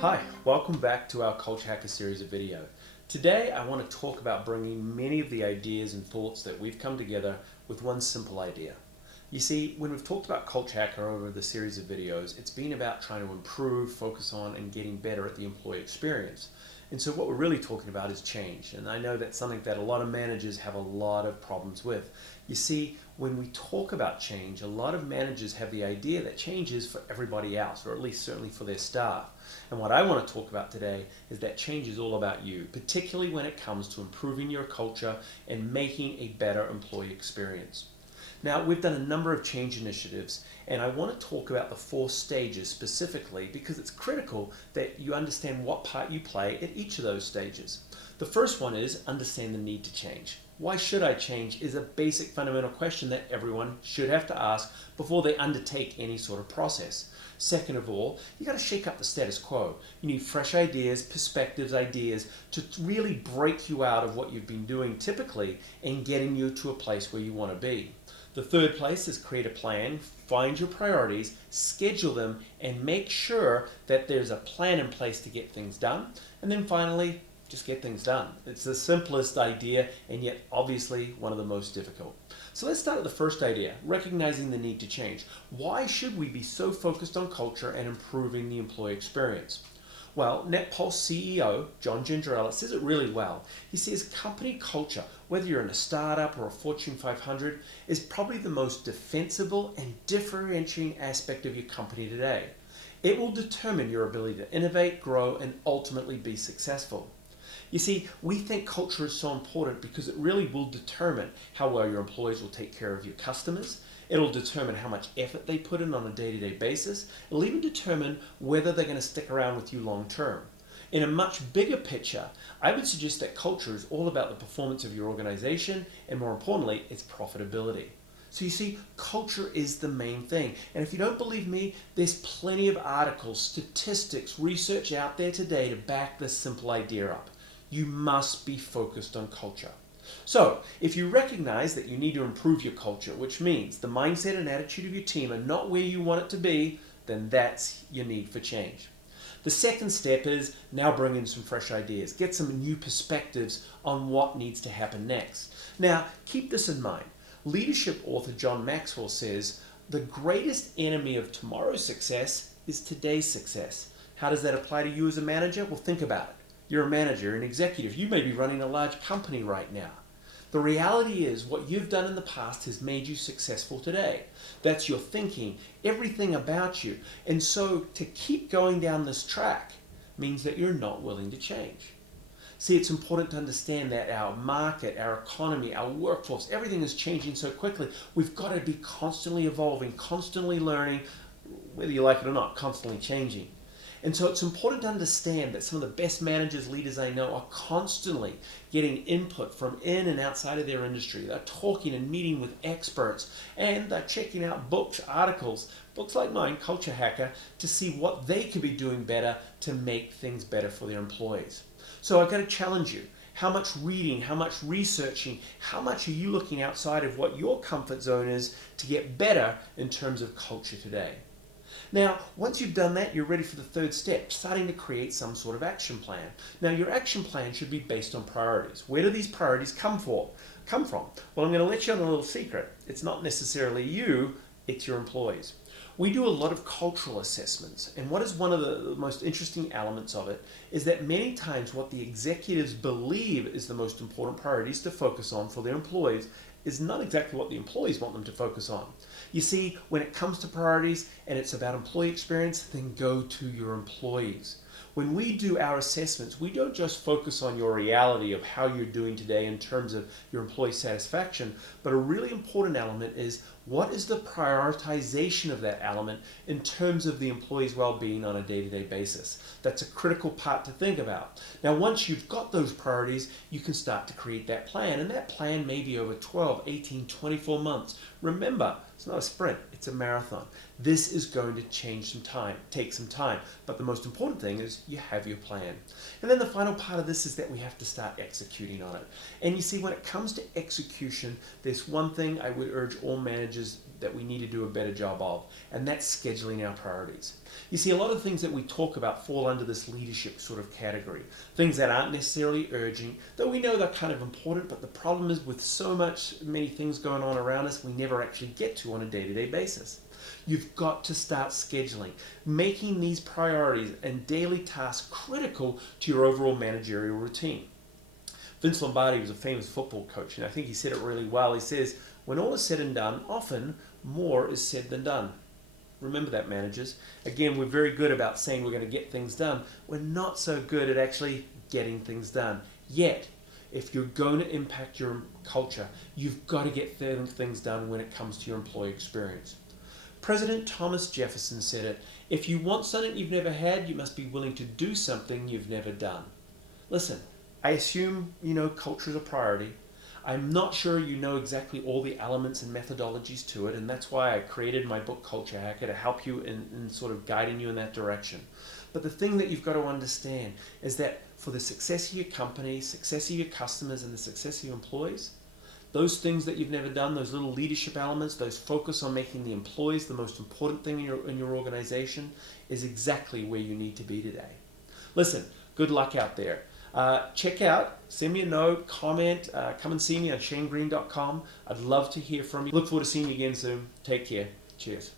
Hi, welcome back to our Culture Hacker series of video. Today I want to talk about bringing many of the ideas and thoughts that we've come together with one simple idea. You see, when we've talked about Culture Hacker over the series of videos, it's been about trying to improve, focus on, and getting better at the employee experience. And so what we're really talking about is change. And I know that's something that a lot of managers have a lot of problems with. You see, when we talk about change, a lot of managers have the idea that change is for everybody else, or at least certainly for their staff. And what I want to talk about today is that change is all about you, particularly when it comes to improving your culture and making a better employee experience. Now, we've done a number of change initiatives, and I want to talk about the 4 stages specifically because it's critical that you understand what part you play at each of those stages. The first one is understand the need to change. Why should I change is a basic fundamental question that everyone should have to ask before they undertake any sort of process. Second of all, you got to shake up the status quo. You need fresh ideas, perspectives, ideas to really break you out of what you've been doing typically and getting you to a place where you want to be. The third place is create a plan, find your priorities, schedule them, and make sure that there's a plan in place to get things done. And then finally, just get things done. It's the simplest idea and yet obviously one of the most difficult. So let's start with the first idea, recognizing the need to change. Why should we be so focused on culture and improving the employee experience? Well, NetPulse CEO, John Gingerella, says it really well. He says company culture, whether you're in a startup or a Fortune 500, is probably the most defensible and differentiating aspect of your company today. It will determine your ability to innovate, grow, and ultimately be successful. You see, we think culture is so important because it really will determine how well your employees will take care of your customers. It'll determine how much effort they put in on a day-to-day basis. It'll even determine whether they're going to stick around with you long term. In a much bigger picture, I would suggest that culture is all about the performance of your organization and more importantly, its profitability. So you see, culture is the main thing. And if you don't believe me, there's plenty of articles, statistics, research out there today to back this simple idea up. You must be focused on culture. So, if you recognize that you need to improve your culture, which means the mindset and attitude of your team are not where you want it to be, then that's your need for change. The second step is now bring in some fresh ideas. Get some new perspectives on what needs to happen next. Now, keep this in mind. Leadership author John Maxwell says, the greatest enemy of tomorrow's success is today's success. How does that apply to you as a manager? Well, think about it. You're a manager, an executive. You may be running a large company right now. The reality is what you've done in the past has made you successful today. That's your thinking, everything about you. And so to keep going down this track means that you're not willing to change. See, it's important to understand that our market, our economy, our workforce, everything is changing so quickly. We've got to be constantly evolving, constantly learning, whether you like it or not, constantly changing. And so it's important to understand that some of the best managers, leaders I know are constantly getting input from in and outside of their industry. They're talking and meeting with experts and they're checking out books, articles, books like mine, Culture Hacker, to see what they could be doing better to make things better for their employees. So I've got to challenge you. How much reading, how much researching, how much are you looking outside of what your comfort zone is to get better in terms of culture today? Now, once you've done that, you're ready for the third step, starting to create some sort of action plan. Now, your action plan should be based on priorities. Where do these priorities come from? Well, I'm going to let you on a little secret. It's not necessarily you, it's your employees. We do a lot of cultural assessments, and what is one of the most interesting elements of it is that many times what the executives believe is the most important priorities to focus on for their employees is not exactly what the employees want them to focus on. You see, when it comes to priorities and it's about employee experience, then go to your employees. When we do our assessments, we don't just focus on your reality of how you're doing today in terms of your employee satisfaction, but a really important element is what is the prioritization of that element in terms of the employee's well-being on a day-to-day basis. That's a critical part to think about. Now, once you've got those priorities, you can start to create that plan, and that plan may be over 12, 18, 24 months. Remember, it's not a sprint, it's a marathon. This is going to take some time, but the most important thing is you have your plan. And then the final part of this is that we have to start executing on it. And you see, when it comes to execution, there's one thing I would urge all managers that we need to do a better job of, and that's scheduling our priorities. You see, a lot of things that we talk about fall under this leadership sort of category. Things that aren't necessarily urgent, though we know they're kind of important, but the problem is with many things going on around us, we never actually get to on a day-to-day basis. You've got to start scheduling, making these priorities and daily tasks critical to your overall managerial routine. Vince Lombardi was a famous football coach, and I think he said it really well. He says, when all is said and done, often more is said than done. Remember that, managers. Again, we're very good about saying we're going to get things done. We're not so good at actually getting things done. Yet, if you're going to impact your culture, you've got to get things done when it comes to your employee experience. President Thomas Jefferson said it, if you want something you've never had, you must be willing to do something you've never done. Listen, I assume you know culture is a priority. I'm not sure you know exactly all the elements and methodologies to it, and that's why I created my book Culture Hacker to help you in sort of guiding you in that direction. But the thing that you've got to understand is that for the success of your company, success of your customers, and the success of your employees, those things that you've never done, those little leadership elements, those focus on making the employees the most important thing in your organization, is exactly where you need to be today. Listen, good luck out there. Check out, send me a note, comment, come and see me on shanegreen.com. I'd love to hear from you. Look forward to seeing you again soon. Take care. Cheers.